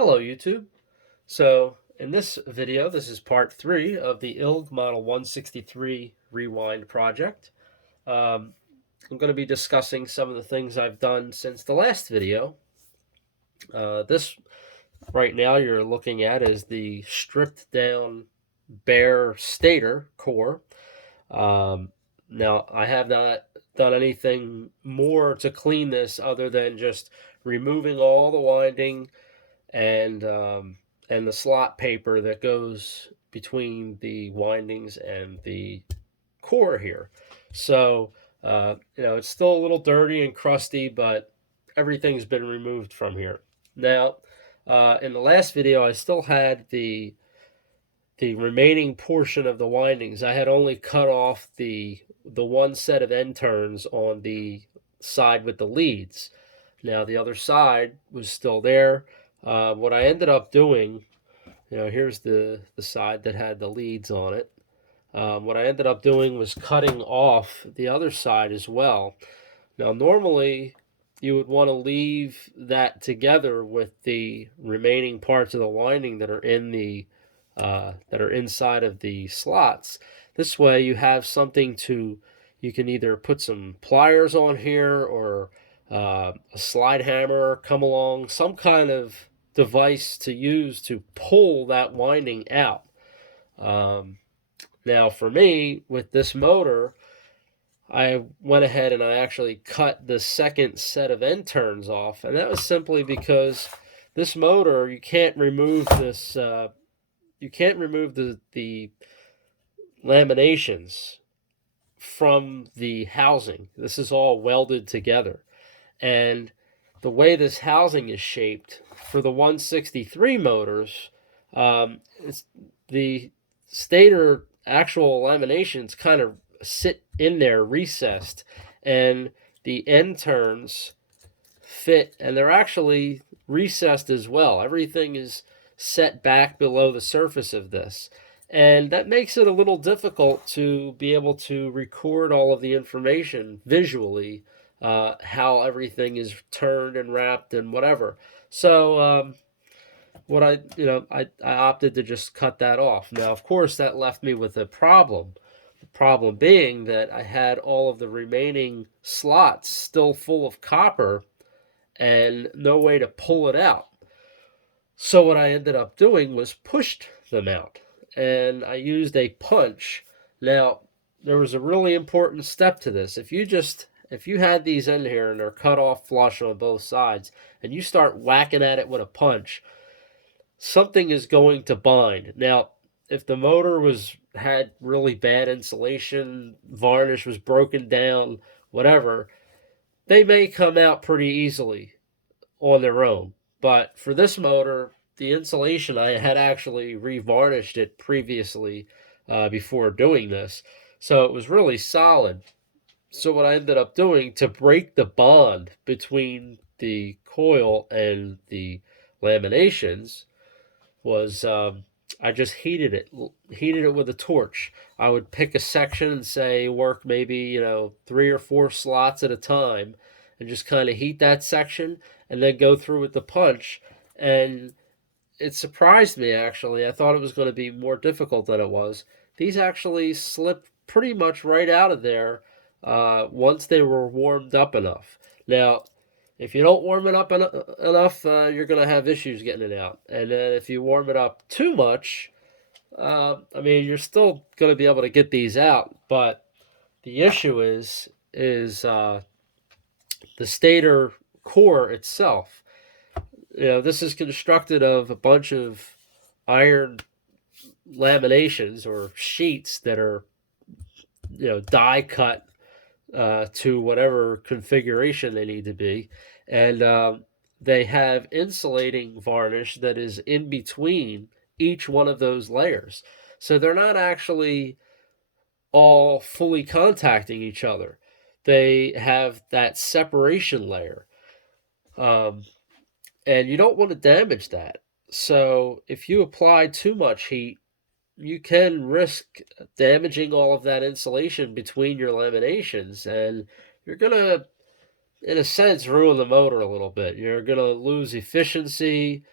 Hello YouTube. So in this video, this is part 3 of the ILG Model 163 Rewind project. I'm going to be discussing some of the things I've done since the last video. This right now you're looking at is the stripped down bare stator core. Now I have not done anything more to clean this other than just removing all the winding and um, and the slot paper that goes between the windings and the core here. So it's still a little dirty and crusty, but everything's been removed from here. Now, in the last video, I still had the remaining portion of the windings. I had only cut off the one set of end turns on the side with the leads. Now the other side was still there. What I ended up doing, here's the side that had the leads on it. What I ended up doing was cutting off the other side as well. Now normally you would want to leave that together with the remaining parts of the winding that are inside of the slots. This way you have something you can either put some pliers on here or a slide hammer come along, some kind of device to use to pull that winding out. Now for me, with this motor, I went ahead and I actually cut the second set of end turns off, and that was simply because this motor, you can't remove this you can't remove the laminations from the housing. This is all welded together. And the way this housing is shaped for the 163 motors, it's the stator actual laminations kind of sit in there recessed, and the end turns fit, and they're actually recessed as well. Everything is set back below the surface of this. And that makes it a little difficult to be able to record all of the information visually, how everything is turned and wrapped and whatever. So what I opted to just cut that off. Now, of course, that left me with a problem. The problem being that I had all of the remaining slots still full of copper and no way to pull it out. So what I ended up doing was pushed them out, and I used a punch. Now, there was a really important step to this. If you had these in here and they're cut off flush on both sides, and you start whacking at it with a punch, something is going to bind. Now, if the motor had really bad insulation, varnish was broken down, whatever, they may come out pretty easily on their own. But for this motor, the insulation, I had actually revarnished it previously before doing this. So it was really solid. So what I ended up doing to break the bond between the coil and the laminations was I just heated it with a torch. I would pick a section and say work maybe 3 or 4 slots at a time, and just kind of heat that section, and then go through with the punch. And it surprised me actually. I thought it was going to be more difficult than it was. These actually slipped pretty much right out of there once they were warmed up enough. Now, if you don't warm it up enough, you're going to have issues getting it out. And then if you warm it up too much, you're still going to be able to get these out. But the issue is the stator core itself. This is constructed of a bunch of iron laminations or sheets that are die cut to whatever configuration they need to be, and they have insulating varnish that is in between each one of those layers, so they're not actually all fully contacting each other. They have that separation layer, um, and you don't want to damage that. So if you apply too much heat, you can risk damaging all of that insulation between your laminations, and you're going to, in a sense, ruin the motor a little bit. You're going to lose efficiency.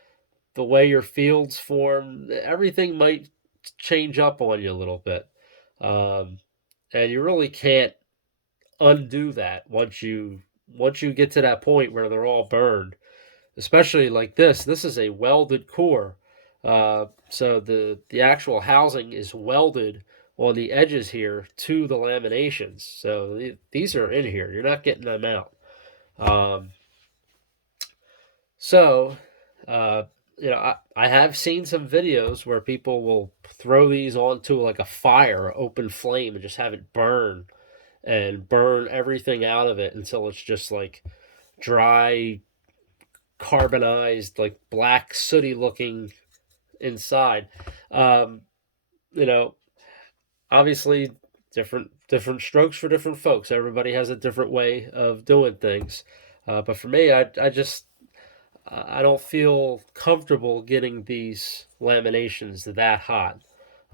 the way your fields form, everything might change up on you a little bit. Um, and you really can't undo that once you get to that point where they're all burned, especially like this. This is a welded core, so the actual housing is welded on the edges here to the laminations. So these are in here. You're not getting them out. Um, so, uh, I have seen some videos where people will throw these onto like a fire, open flame, and just have it burn and burn everything out of it until it's just like dry, carbonized, like black, sooty looking inside. Um, you know, Obviously, different strokes for different folks. Everybody has a different way of doing things. But for me, I don't feel comfortable getting these laminations that hot.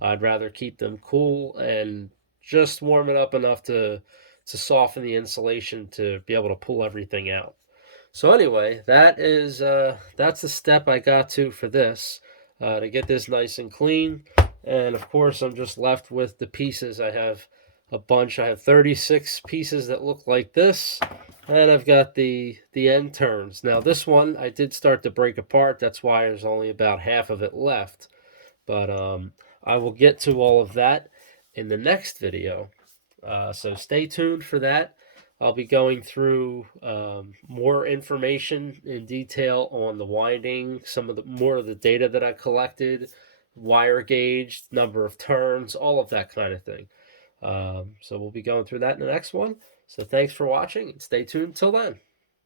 I'd rather keep them cool and just warm it up enough to soften the insulation to be able to pull everything out. So anyway, that's the step I got to for this, to get this nice and clean. And of course, I'm just left with the pieces. I have a bunch. I have 36 pieces that look like this, and I've got the end turns. Now this one I did start to break apart. That's why there's only about half of it left. But I will get to all of that in the next video. So stay tuned for that. I'll be going through more information in detail on the winding, some of the more of the data that I collected, wire gauge, number of turns, all of that kind of thing. So we'll be going through that in the next one. So thanks for watching and stay tuned till then.